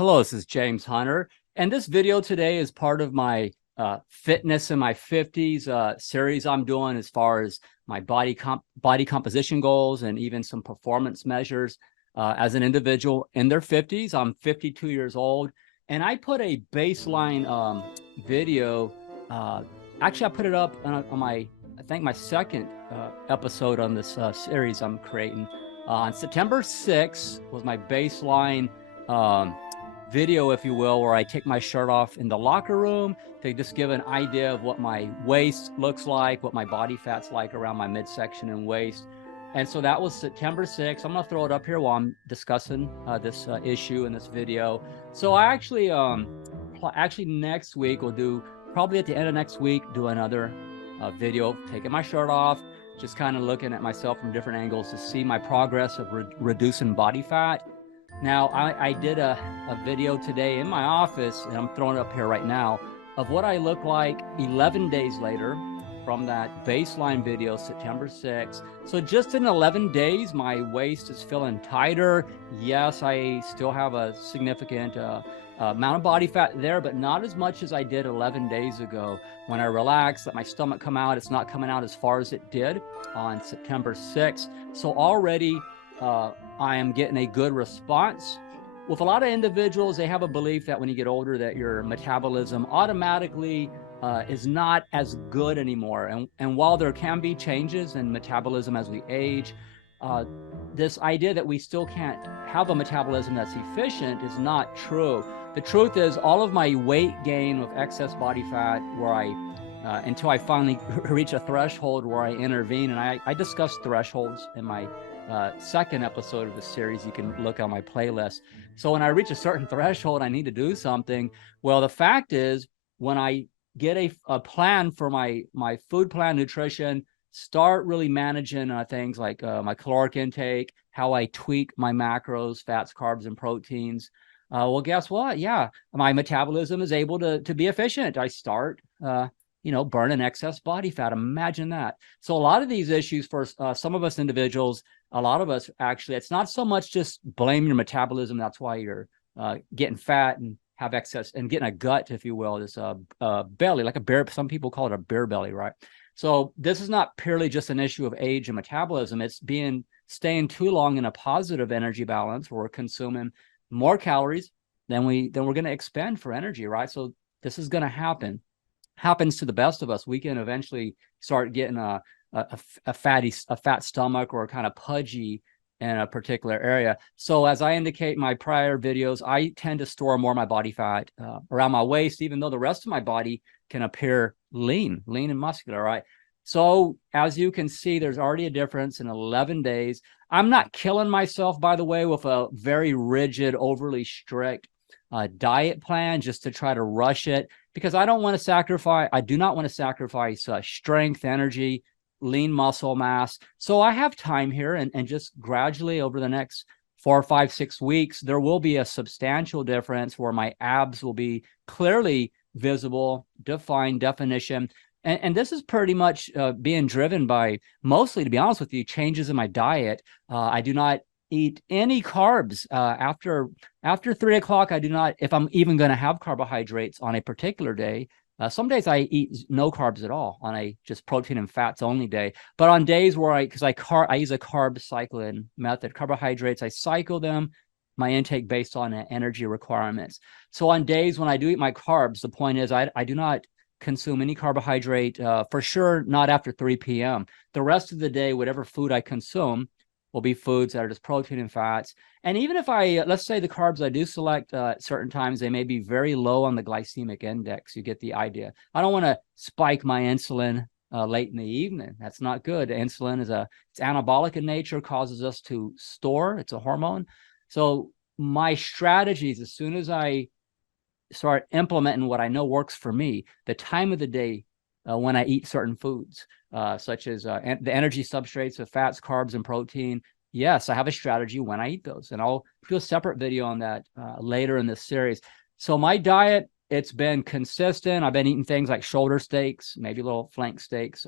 Hello, this is James Hunter, and this video today is part of my fitness in my 50s series I'm doing as far as my body composition goals and even some performance measures as an individual in their 50s. I'm 52 years old, and I put a baseline video. Uh, Actually, I put it up on my, I think my second episode on this series I'm creating. On September 6th was my baseline video, if you will, where I take my shirt off in the locker room to just give an idea of what my waist looks like, what my body fat's like around my midsection and waist. And so that was September 6th. I'm going to throw it up here while I'm discussing this issue in this video. So I actually, next week we'll do, probably at the end of next week, do another video taking my shirt off, just kind of looking at myself from different angles to see my progress of reducing body fat. Now, I did a video today in my office, and I'm throwing it up here right now, of what I look like 11 days later from that baseline video, September 6th. So just in 11 days, my waist is feeling tighter. Yes, I still have a significant amount of body fat there, but not as much as I did 11 days ago. When I relax, let my stomach come out, it's not coming out as far as it did on September 6th. So already, I am getting a good response. With a lot of individuals, they have a belief that when you get older that your metabolism automatically is not as good anymore. And while there can be changes in metabolism as we age, this idea that we still can't have a metabolism that's efficient is not true. The truth is all of my weight gain with excess body fat where until I finally reach a threshold where I intervene, and I discuss thresholds in my second episode of the series. You can look on my playlist. So when I reach a certain threshold, I need to do something. Well, the fact is, when I get a plan for my food plan, nutrition, start really managing things like my caloric intake, how I tweak my macros, fats, carbs, and proteins. Well, guess what? Yeah, my metabolism is able to be efficient. I start burning excess body fat. Imagine that. So a lot of these issues for some of us individuals, a lot of us actually, it's not so much just blame your metabolism. That's why you're getting fat and have excess and getting a gut, if you will, this belly, like a bear. Some people call it a bear belly, right? So this is not purely just an issue of age and metabolism. It's staying too long in a positive energy balance where we're consuming more calories than we're going to expend for energy, right? So this is going to happens to the best of us. We can eventually start getting a fat stomach or kind of pudgy in a particular area. So as I indicate in my prior videos, I tend to store more of my body fat around my waist, even though the rest of my body can appear lean and muscular, right? So as you can see, there's already a difference in 11 days. I'm not killing myself, by the way, with a very rigid, overly strict diet plan just to try to rush it, because I do not want to sacrifice strength, energy, lean muscle mass. So I have time here, and just gradually over the next 4, 5, 6 weeks, there will be a substantial difference where my abs will be clearly visible, defined, definition. And this is pretty much being driven by, mostly, to be honest with you, changes in my diet. I do not eat any carbs after 3 o'clock. I do not, if I'm even going to have carbohydrates on a particular day. Some days I eat no carbs at all on a just protein and fats only day. But on days where I use a carb cycling method, carbohydrates, I cycle them, my intake based on energy requirements. So on days when I do eat my carbs, the point is I do not consume any carbohydrate, for sure not after 3 p.m. The rest of the day, whatever food I consume will be foods that are just protein and fats. And even if let's say the carbs I do select at certain times, they may be very low on the glycemic index. You get the idea. I don't want to spike my insulin late in the evening. That's not good. Insulin it's anabolic in nature, causes us to store. It's a hormone. So my strategies, as soon as I start implementing what I know works for me, the time of the day when I eat certain foods, such as the energy substrates of fats, carbs, and protein. Yes, I have a strategy when I eat those, and I'll do a separate video on that later in this series. So my diet, it's been consistent. I've been eating things like shoulder steaks, maybe little flank steaks,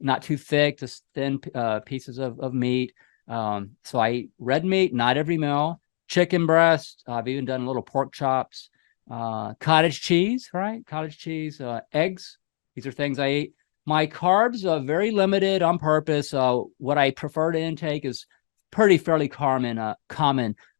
not too thick, just thin pieces of meat. So I eat red meat, not every meal. chicken breast. I've even done little pork chops, cottage cheese, right? Cottage cheese, eggs. These are things I eat. My carbs are very limited on purpose. What I prefer to intake is fairly common.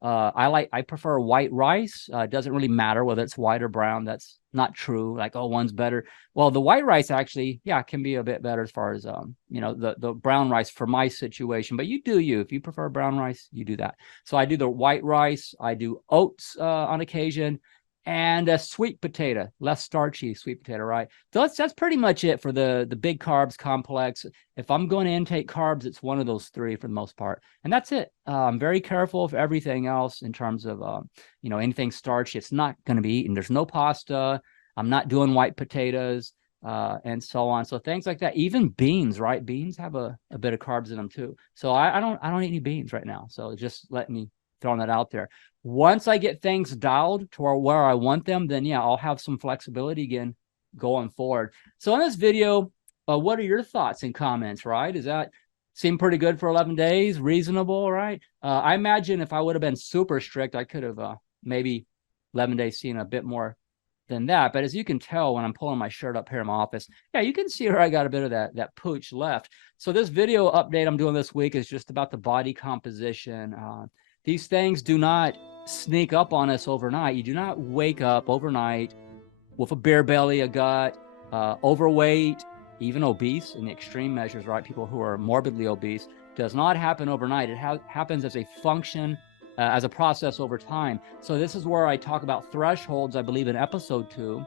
I prefer white rice. It doesn't really matter whether it's white or brown. That's not true. Like, oh, one's better. Well, the white rice actually, yeah, can be a bit better as far as the brown rice for my situation. But you do you. If you prefer brown rice, you do that. So I do the white rice. I do oats on occasion, and a sweet potato, less starchy sweet potato, right? So that's pretty much it for the big carbs complex. If I'm going to intake carbs, it's one of those three for the most part, and that's it. I'm very careful of everything else in terms of anything starchy. It's not going to be eaten. There's no pasta. I'm not doing white potatoes, and so on. So things like that. Even beans, right? Beans have a bit of carbs in them too. So I don't eat any beans right now. So just let me throwing that out there. Once I get things dialed to where I want them, then yeah, I'll have some flexibility again going forward. So in this video, what are your thoughts and comments, right? Does that seem pretty good for 11 days? Reasonable, right? I imagine if I would have been super strict, I could have maybe 11 days seen a bit more than that. But as you can tell when I'm pulling my shirt up here in my office, yeah, you can see where I got a bit of that pooch left. So this video update I'm doing this week is just about the body composition. These things do not sneak up on us overnight. You do not wake up overnight with a bare belly, a gut, overweight, even obese in the extreme measures, right? People who are morbidly obese. Does not happen overnight. It happens as a function, as a process over time. So this is where I talk about thresholds, I believe, in episode 2.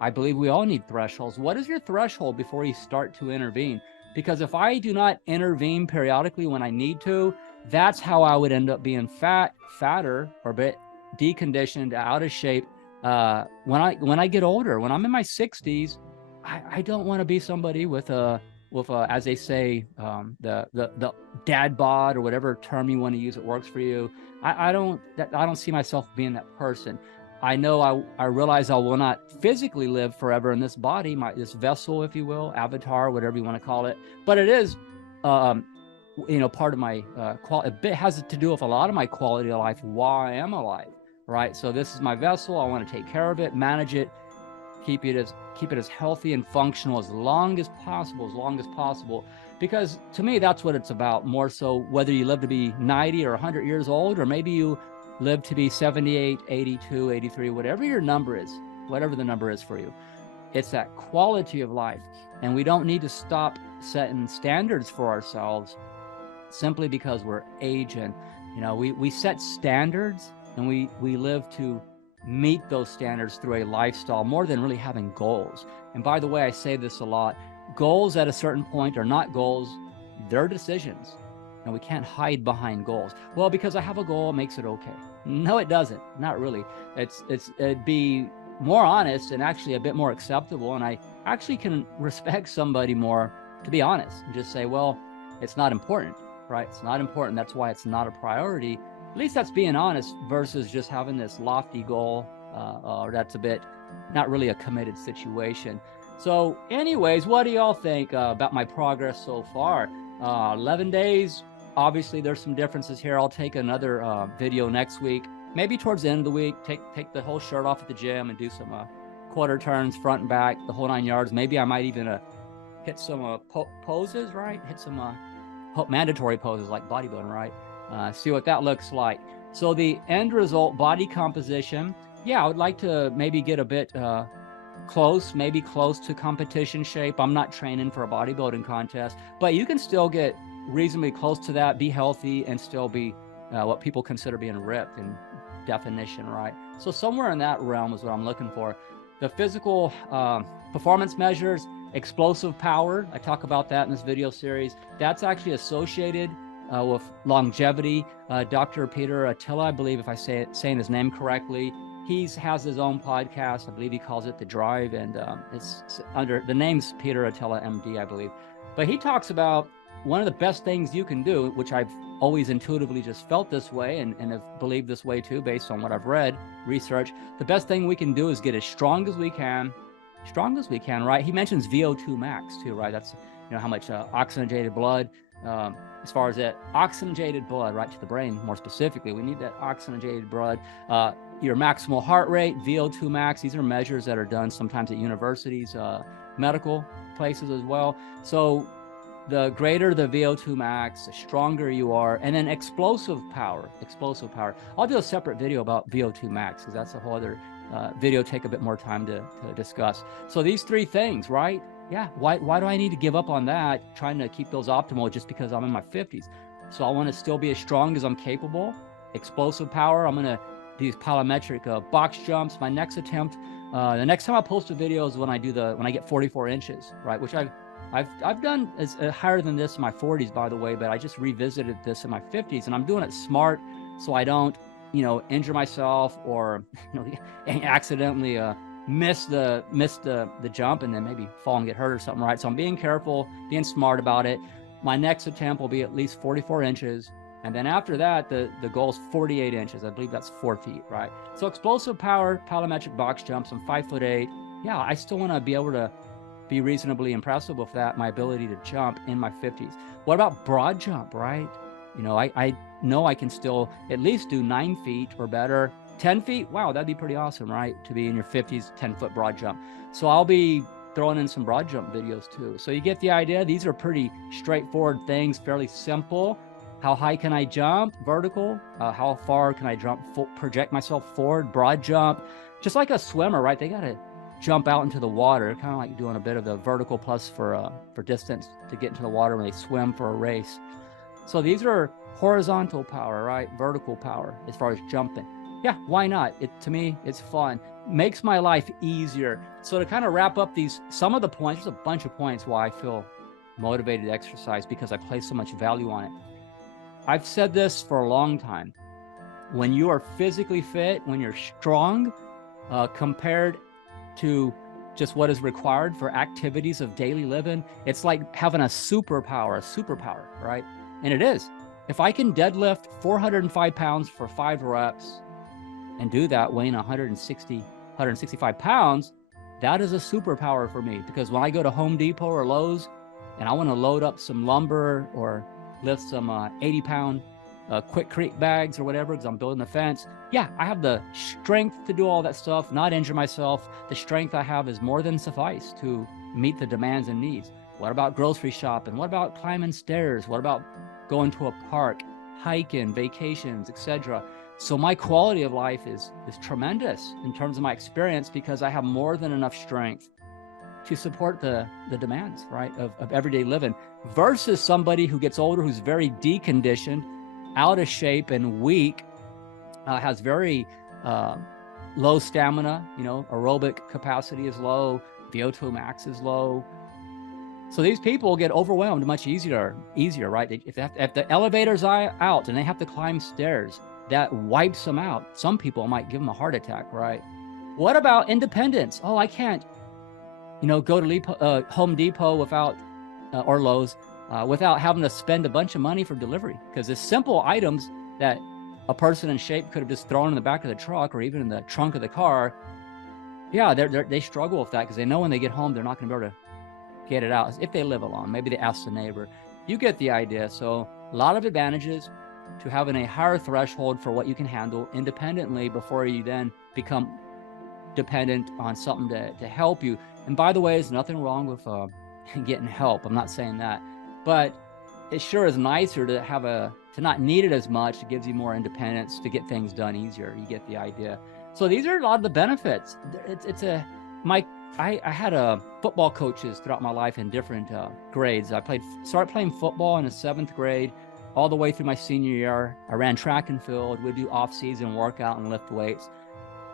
I believe we all need thresholds. What is your threshold before you start to intervene? Because if I do not intervene periodically when I need to, that's how I would end up being fatter, or a bit deconditioned, out of shape. When I get older, when I'm in my 60s, I don't want to be somebody with a, as they say, the dad bod, or whatever term you want to use that works for you. I don't see myself being that person. I know I realize I will not physically live forever in this body, this vessel, if you will, avatar, whatever you want to call it. But it is, part of my it has to do with a lot of my quality of life while I am alive, right? So this is my vessel. I want to take care of it, manage it, keep it as healthy and functional as long as possible, because to me that's what it's about, more so whether you live to be 90 or 100 years old, or maybe you live to be 78, 82, 83, whatever your number is, whatever the number is for you. It's that quality of life. And we don't need to stop setting standards for ourselves simply because we're aging. We set standards, and we live to meet those standards through a lifestyle more than really having goals. And by the way, I say this a lot, goals at a certain point are not goals, they're decisions. And we can't hide behind goals. Well, because I have a goal makes it okay. No, it doesn't. Not really. It'd be more honest and actually a bit more acceptable. And I actually can respect somebody more to be honest and just say, well, it's not important, right? It's not important. That's why it's not a priority. At least that's being honest, versus just having this lofty goal, or that's a bit not really a committed situation. So anyways, what do y'all think about my progress so far? 11 days. Obviously, there's some differences here. I'll take another video next week, maybe towards the end of the week, take the whole shirt off at the gym and do some quarter turns, front and back, the whole 9 yards. Maybe I might even hit some poses, right? Hit some mandatory poses like bodybuilding, right? See what that looks like. So the end result, body composition. Yeah, I would like to maybe get a bit close to competition shape. I'm not training for a bodybuilding contest, but you can still get reasonably close to that, be healthy, and still be what people consider being ripped in definition, right? So somewhere in that realm is what I'm looking for. The physical performance measures, explosive power, I talk about that in this video series. That's actually associated with longevity. Dr. Peter Attila, I believe, if I saying his name correctly, he has his own podcast. I believe he calls it The Drive, and it's under the name's Peter Attila, MD, I believe. But he talks about one of the best things you can do, which I've always intuitively just felt this way and have believed this way too, based on what I've read, research. The best thing we can do is get as strong as we can, right? He mentions VO2 max too, right? That's how much oxygenated blood as far as that oxygenated blood, right, to the brain more specifically. We need that oxygenated blood. Your maximal heart rate, VO2 max, these are measures that are done sometimes at universities, medical places as well. So the greater the VO2 max, the stronger you are. And then explosive power. I'll do a separate video about VO2 max because that's a whole other video, take a bit more time to discuss. So these three things, right? Yeah, why do I need to give up on that, trying to keep those optimal just because I'm in my 50s? So I want to still be as strong as I'm capable. Explosive power, I'm going to do these plyometric box jumps. My next attempt, the next time I post a video is when I get 44 inches, right? Which I've done as higher than this in my 40s, by the way, but I just revisited this in my 50s, and I'm doing it smart so I don't, injure myself or, accidentally miss the jump and then maybe fall and get hurt or something, right? So I'm being careful, being smart about it. My next attempt will be at least 44 inches. And then after that, the goal is 48 inches. I believe that's 4 feet, right? So explosive power, plyometric box jumps. I'm 5'8". Yeah, I still want to be able to be reasonably impressive with that, my ability to jump in my 50s. What about broad jump, right? I know I can still at least do 9 feet or better. 10 feet, wow, that'd be pretty awesome, right? To be in your 50s, 10-foot broad jump. So I'll be throwing in some broad jump videos too. So you get the idea. These are pretty straightforward things, fairly simple. How high can I jump? Vertical. How far can I jump? Project myself forward. Broad jump. Just like a swimmer, right? They got to jump out into the water, kind of like doing a bit of the vertical plus for distance to get into the water when they swim for a race. So these are horizontal power, right? Vertical power as far as jumping. Yeah, why not? To me, it's fun. Makes my life easier. So to kind of wrap up some of the points, there's a bunch of points why I feel motivated to exercise because I place so much value on it. I've said this for a long time. When you are physically fit, when you're strong, compared to just what is required for activities of daily living, it's like having a superpower, right? And it is. If I can deadlift 405 pounds for 5 reps and do that weighing 165 pounds, that is a superpower for me. Because when I go to Home Depot or Lowe's and I want to load up some lumber or lift some 80-pound quick creek bags or whatever, because I'm building a fence, yeah, I have the strength to do all that stuff, not injure myself. The strength I have is more than suffice to meet the demands and needs. What about grocery shopping? What about climbing stairs? What about going to a park, hiking, vacations, etc.? So my quality of life is tremendous in terms of my experience because I have more than enough strength to support the demands, right, of everyday living, versus somebody who gets older, who's very deconditioned, out of shape and weak, has very low stamina, aerobic capacity is low, VO2 max is low. So these people get overwhelmed much easier, right? If the elevator's out and they have to climb stairs, that wipes them out. Some people might give them a heart attack, right? What about independence? Oh, I can't, go to Home Depot without, or Lowe's, without having to spend a bunch of money for delivery. Because the simple items that a person in shape could have just thrown in the back of the truck or even in the trunk of the car, yeah, they struggle with that because they know when they get home, they're not going to be able to get it out. If they live alone, maybe they ask the neighbor. You get the idea. So a lot of advantages to having a higher threshold for what you can handle independently before you then become dependent on something to help you. And by the way, there's nothing wrong with getting help. I'm not saying that, but it sure is nicer to not need it as much. It gives you more independence to get things done easier. You get the idea. So these are a lot of the benefits. I had football coaches throughout my life in different grades. I started playing football in the 7th grade all the way through my senior year. I ran track and field. We'd do off-season workout and lift weights.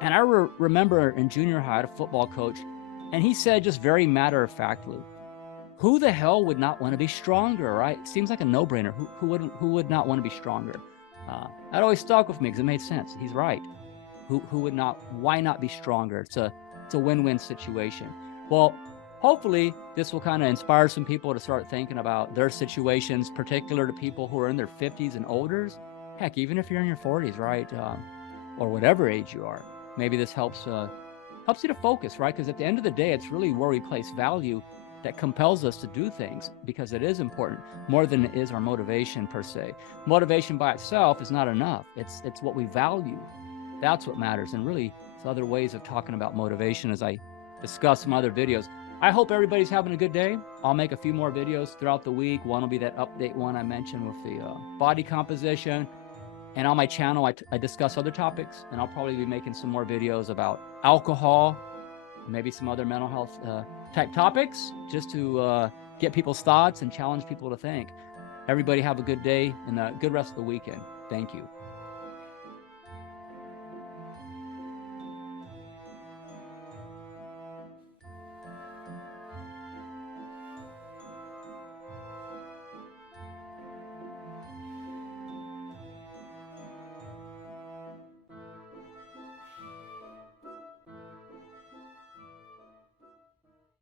And I remember in junior high, I had a football coach, and he said just very matter-of-factly, who the hell would not want to be stronger, right? Seems like a no-brainer. Who would not want to be stronger? That always stuck with me because it made sense. He's right. Why not be stronger? It's a win-win situation. Well, hopefully this will kind of inspire some people to start thinking about their situations, particular to people who are in their 50s and older. Heck, even if you're in your 40s, right? Or whatever age you are. Maybe this helps you to focus, right? Because at the end of the day, it's really where we place value. that compels us to do things, because it is important more than it is our motivation per se. Motivation by itself is not enough. It's what we value. That's what matters. And really, it's other ways of talking about motivation, as I discuss some other videos. I hope everybody's having a good day. I'll make a few more videos throughout the week. One will be that update one I mentioned with the body composition. And on my channel, I discuss other topics, and I'll probably be making some more videos about alcohol, maybe some other mental health type topics, just to get people's thoughts and challenge people to think. Everybody have a good day and a good rest of the weekend. Thank you.